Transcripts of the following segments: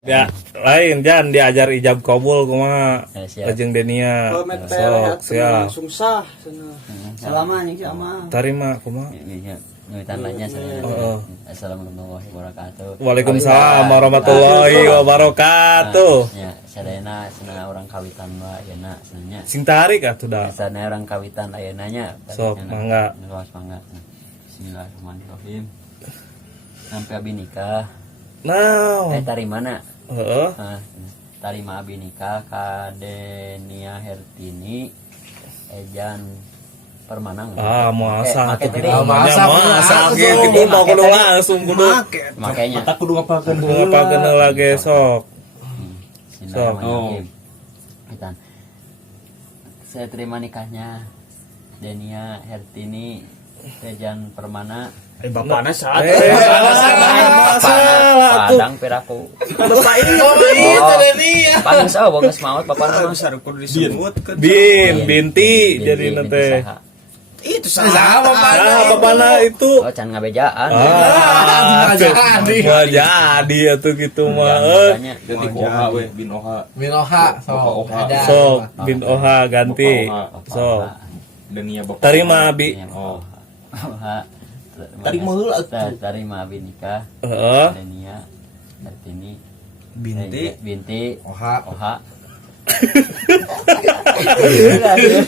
Ya, lain Jan diajar ijab kabul kumaha siap. lajeng Denia. Sok, siap. langsung sah. Salamanya ki ama. Tarima kumaha? Tandanya saya. Assalamualaikum warahmatullahi wabarakatuh. Waalaikumsalam warahmatullahi wabarakatuh. Ya, sadayana sana orang kawitan mah ayeuna sananya. Sing tarik atuh da. Sana orang kawitan ayeuna nya. Sok, mangga. Mangga. Bismillahirrahmanirrahim. Sampai abi nikah. Nah. Tari mana? Heeh. Tarima abi nikah ka Denia Hertini Ejan Permanang. Masa Make atuh tadi. masa gitu mah kudu langsung kudu. Makanya. Tak kudu ngapakeun Kudu ngapakeun heula ge sok. Bismillahirrahmanirrahim. Itan. Saya terima nikahnya Denia Hertini Ejan Permana. Bapakna saat. Padang peraku. Bapak itu Denia. Paling sawo geus maot bapakna mah. Besar kudu disebut kan. Binti jadi nanti. Itu saha Bapakna itu. Oh, can ngabejaan. Jadi atuh gitu mah. Ganti Oha we, bin Oha. Sok bin Oha ganti. Sok. Denia bapak. Tarima abi. Oh. Tarima heula atuh. Tarima abi nikah. Heeh. Denia Hertini Binti. Oha.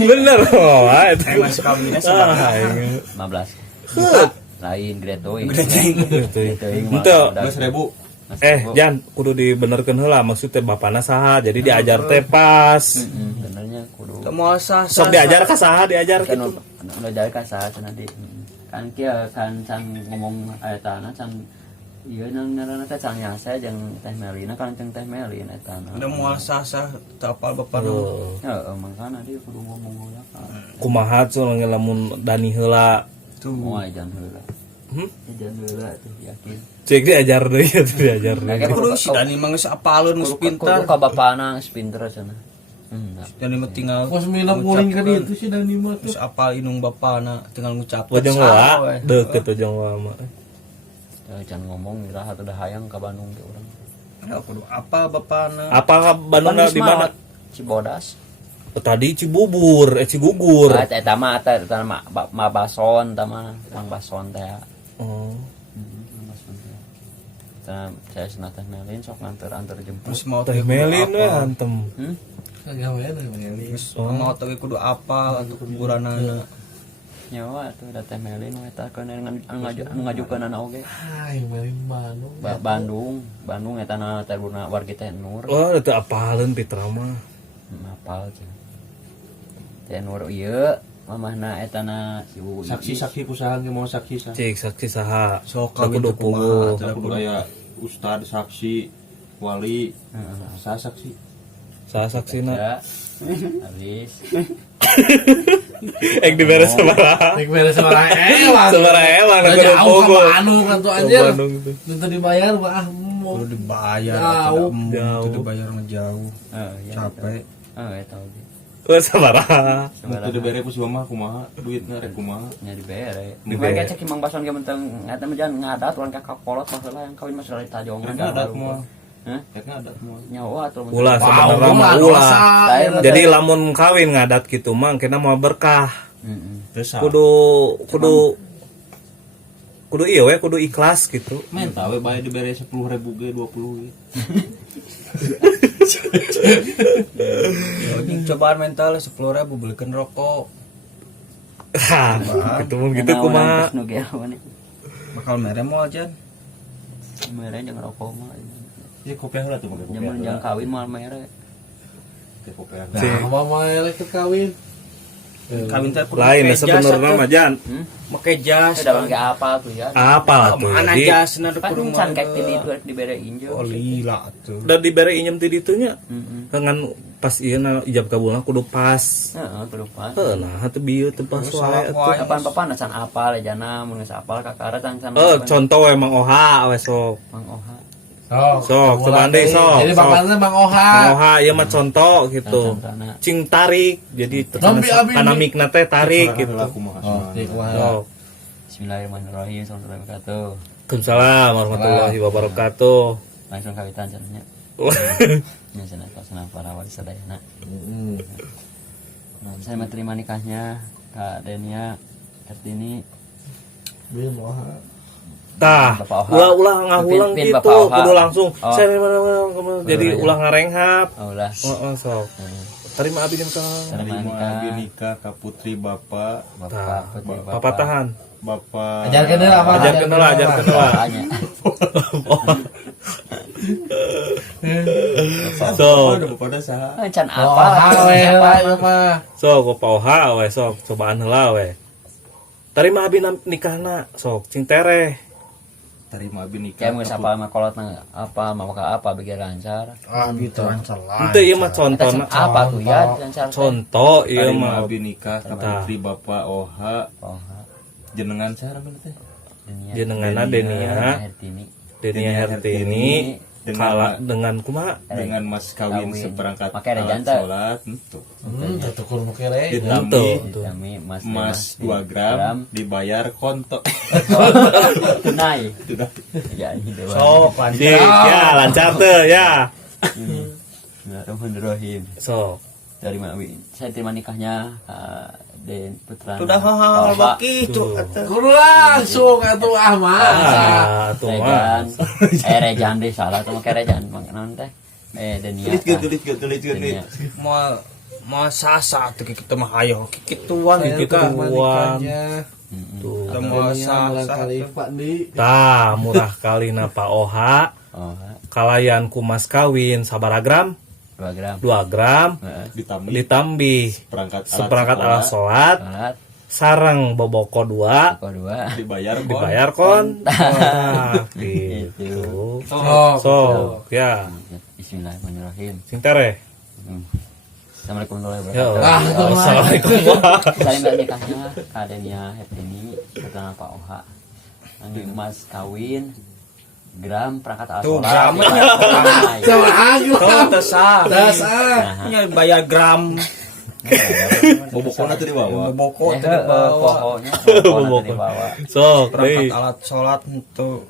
Bener loh, itu. Mas kawinnya seberapa? 15. Lain gretoing. Ente. 12.000. Jan, kudu dibenerkeun heula maksudnya bapana saha, jadi diajar teh pas. Benernya kudu. Mau sah. Sok diajar ka saha, diajar Kan gitu. udah dari ka saha tadi. Kan kieu kan can ngomong etana can ieu nang ngaranna teh can nyasa jeung Teh Melina kan jeung Teh Melin etana. Udah mau sah tak apal bapakna. Heeh, mangkana dia kudu ngomong heula kan. Kumaha cuy lamun Dani heula. Tuh. Moal ejan heula. Ejan heula tuh yakin. Cek diajar deui atuh diajar deui. Kudu si Dani mah geus apaleun geus pintar. Kudu ka bapana geus pinter cenah. Dani mah tinggal Pas minap nguring ka dieu tuh si Dani mah geus apal inung bapana tinggal ngucap. Ujung heula, deukeut ujung heula mah. Can ngomong iraha teh hayang ka Bandung ge urang. Kudu apa bapana? Apa Bandung di mana? Cibodas. Tadi Cibubur, Cigugur. Eta mah mah bason tah mah Mang Bason teh. Oh. Saya senang Teh Melin sok nganter jemput. Terus mau Teh Melin we hantem. kagawe teh Meli. mau teh kudu apal atuh kuburanana. Nyawa tuh da Teh Melin we tah kana ngajukeun anak oge. Hai Meli Bandung. Bandung eta na teruna wargi Teh Nur. Oh, itu apaleun Pitra mah. Apal cenah. Teh Nur ieu mamahna eta na ibu. Saksi kusahan ge mau saksi. Cek saksi saha. Sok Da kudu puguh. Ada kudu aya ustad, saksi, wali, sah saksi. Saha saksina? Ya. Habis. Ek dibere sabaraha. Nek beres sama ewan. Sabaraha ewan Udah kudu jauh puguh. ka Bandung kan tuh anjir. Bandung tuh. Minta dibayar mah mau. Kudu dibayar Jauh. jauh. Kudu dibayar ngejauh. Ya. Capek. Eta oge. Oh, sabaraha. Itu dibere ku si mama kumaha, duitna rek kumaha. Nya dibere. Dibere. Dibere cek Mang Bason ge menteng ngata mah jangan ngadat urang ka kolot masalah yang kawin masalah tajongan. Rek ngadat moal. Hah? Rek ngadat moal. Nyawa atuh. Ulah sebenarnya mah ulah. Jadi lamun kawin ngadat gitu mah kena mau berkah. Terus Kudu ieu we kudu ikhlas gitu. mental we bae dibere 10.000 ge 20 ge. Anjing cobaan mental 10.000 belikeun rokok. Gitu mun gitu kumaha. Bakal mere moal jan. Mere jeung rokok mah. Ya kopiah heula tuh make kopiah. Nyamun jang kawin mah mere. Teh kopiah. Nah, mama elek ke kawin. Kawin teh kudu Lain make jas sebenarnya atuh. mah Jan. Make jas. Ada bangke apa tuh ya? Apal tuh. Mana Di jasna teh Kan kudu can kayak tadi itu dibere injo. Oh lila atuh. dan dibere injem ti ditu nya. Dengan pas ieu ijab kabulna kudu pas. Heeh, kudu pas. Nah, hatu bieu teu pas wae atuh. Kapan-kapan can apal jana mun geus apal kakara can Contoh emang Oha we sok. Mang Oha. Sok, tebanding sok. Jadi bapaknya Bang Oha. Oha ieu mah contoh gitu. Tantana. Cing tarik jadi Tapi abi kana ini- mikna teh tarik gitu. Kumaha. Sok. Bismillahirrahmanirrahim. Assalamualaikum warahmatullahi wabarakatuh. Waalaikumsalam warahmatullahi wabarakatuh. Langsung kawitan cenanya. Ya sana para wali sadayana. Hmm. Nah, saya menerima nikahnya Kak Denia Kartini. Bin Oha. Tah, Bapak Oha. ulah ngahulang Pin gitu, Bapak Oha. kudu langsung. Oh. Saya jadi Oh, iya. ulah ngarenghap. Oh lah. Heeh, sok. Terima abdi nikah. Terima Terima nikah. abi nikah ka putri bapak Bapak, putri bapak. Papa tahan. bapak Ajarkan dia apa? Ajarkan lah, ajarkan lah. Bapaknya. Sok, udah pada saha Can Apa? apa? We lah ieu mah. sok Papa Oha we sok cobaan heula we. Terima abdi nikahna sok cing tereh. terima abi nikah Kayak mau sapa sama kolot apa mau ka apa bikin lancar. Ah gitu lancar. Henteu ieu mah contona. Apa tuh ya lancar? Contoh ieu terima mah abi nikah ka putri bapak Oha Oh, jenengan cara bener teh jenenganna Denia Hertini. Denia Hertini kala dengan kumaha dengan mas kawin Kawin. seperangkat Pakai ada alat jantan. sholat itu Tukur mukele. ditambi Kami emas 2 gram dibayar konto tunai. Ya ini dewa. Sok Dik, ya lancar teu ya. Bismillahirrahmanirrahim. Sok. Dari Mawi. Saya terima nikahnya Den Putra. sudah hal Bapak. begitu. Kudu langsung atuh ah mah. Ah, tuh Rejan. mah. Rejan deh salah tuh make Rejan naon teh. Denia. tulis Denia. Mau sasa tuh kita mah ayo kikituan Saya gitu terima kan. nikahnya. Tuh. Kita mau Adanya bulan sasa. kali Pak Di. Tah, murah kali na Pak Oha. Oh, Kalayan ku mas kawin sabaragram 2 gram. 2 gram ditambi ditambi seperangkat alat sholat Salat sareng boboko 2 kok 2. dibayar kon dibayar kon gitu sok ya Bismillahirrahmanirrahim. sing tereh Assalamualaikum warahmatullahi ya wabarakatuh. Ah, assalamualaikum Saya mbak nikahnya Kadenia Hertini Putra Pak Oha. Angin emas kawin gram perangkat alat Tuh, sholat. gramnya. Sama aku. Tuh tesah. Dasar. Nya bayar gram. bobokona tuh dibawa Boko teh Pokoknya pokoknya dibawa sok perangkat deui alat sholat itu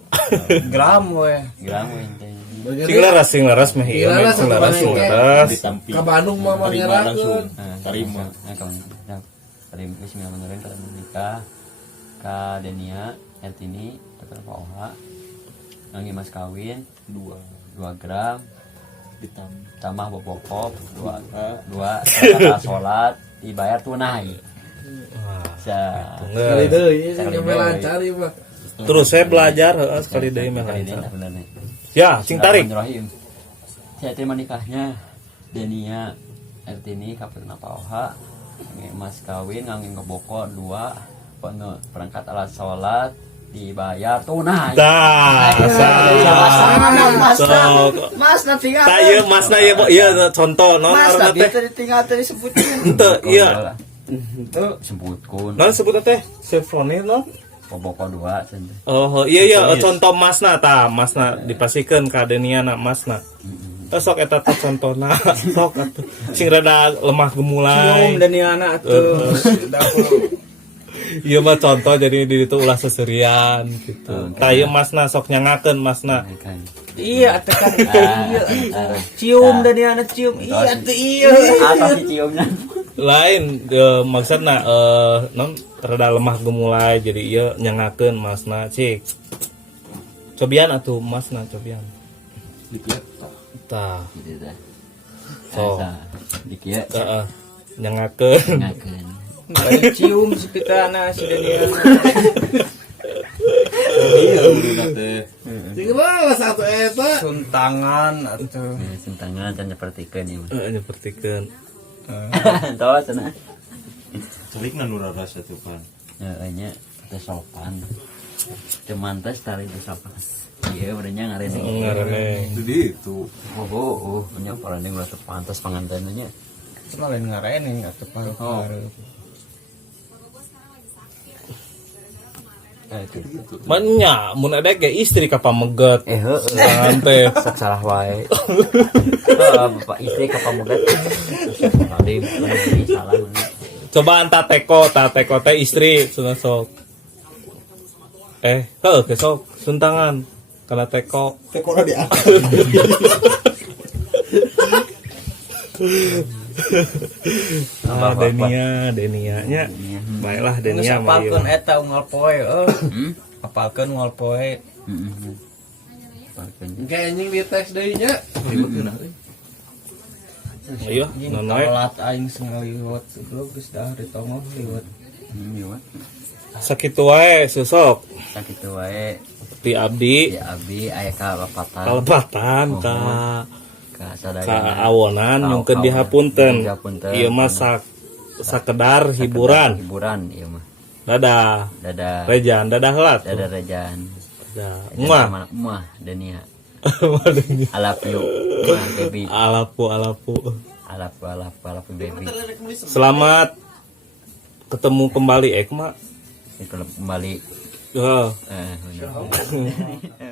gram we. gram intinya. sing leres mah ieu Sing leres, sing leres sing satu leres ditambi Ka Bandung mah terima langsung menyerahkeun. terima Terima Bismillahirrahmanirrahim. Kita menikah Kadenia Hertini Putra Pak Oha. Angin mas kawin 2 gram ditambi tambah bobokop 2 sholat dibayar tunai. Sekali deui Sekali nyampe deui. lancar ieu mah. terus saya belajar heeh, sekali deui mah lancar ya sing tarik Bismillahirrahmanirrahim. Saya terima nikahnya Denia Hertini Kapten Pak Oha. Mas kawin ngangin ngeboko 2 perangkat alat sholat dibayar tunai. tah sok Mas nanti tah ieu masna ieu ieu contoh naon ngaranna teh tinggal tadi sebutin. henteu iya Tuh Sebutkan naon sebutna teh Chevrolet naon boboko 2 cenah. oh iya contoh masna tah masna dipasikeun ka Deniana masna sok eta teh contona sok atuh sing rada lemah gemulai cium dan anak tuh. ieu mah contoh jadi di ditu ulah seserian gitu tah ieu masna sok nyangakeun masna Iya, tekan itu. Cium dan anak cium. Iya, tuh iya. Apa sih ciumnya? lain maksudna non rada lemah gemulai jadi ieu nyangakeun masna cik cobian atuh masna cobian tah Gitu teh. so Dikieu nyangakeun ngakeun. Cium sekitar anak si Daniel. iya udah teh Sing leres atuh eta. Suntangan atau Sentangan can nyepertikeun ieu. nyepertikeun Tol cenah. celikna nu rasa tuh pan Nya teh sopan. Cuman teh tari teh sopan. Iya, berenya ngarene. ngarane jadi itu Nya parane ulah teu pantes pangantennya. cuma lain ngarening atau paru-paru. Manya, mun ada ge istri ka pameget. Heueuh. Tangan teh. Salah wae. Bapak istri ka pamugat. Tadi salah mana. Coba anta teko teh istri sunah sok. Heuh ke sok suntangan kana teko. teh kok dia Denia nya. Baiklah Denia mah. Apalkeun eta unggal poe Hmm? apalkeun unggal poe Heeh. Pakeun. Kayak anjing di tes deui nya. Ayo, anjing nonoe. kalat aing sengaliwat goblok geus dah ditongol liwat Iya. Sakitu wae susok Sakitu wae ti abdi ya abdi aya kalepatan kalepatan ka ka ka sadayana. awonan nyungkeun dihapunten. Dihapunten. Ieu mah sakedar hiburan. Hiburan ieu mah. Dadah. Dadah. Rejan, dadah heula. Dadah Rejan. Dadah. Muah. Muah. Muah Denia. I love you. Muah, baby. Alapu. I love you baby. Selamat ketemu kembali Ekma. Kembali. Oh. Bener.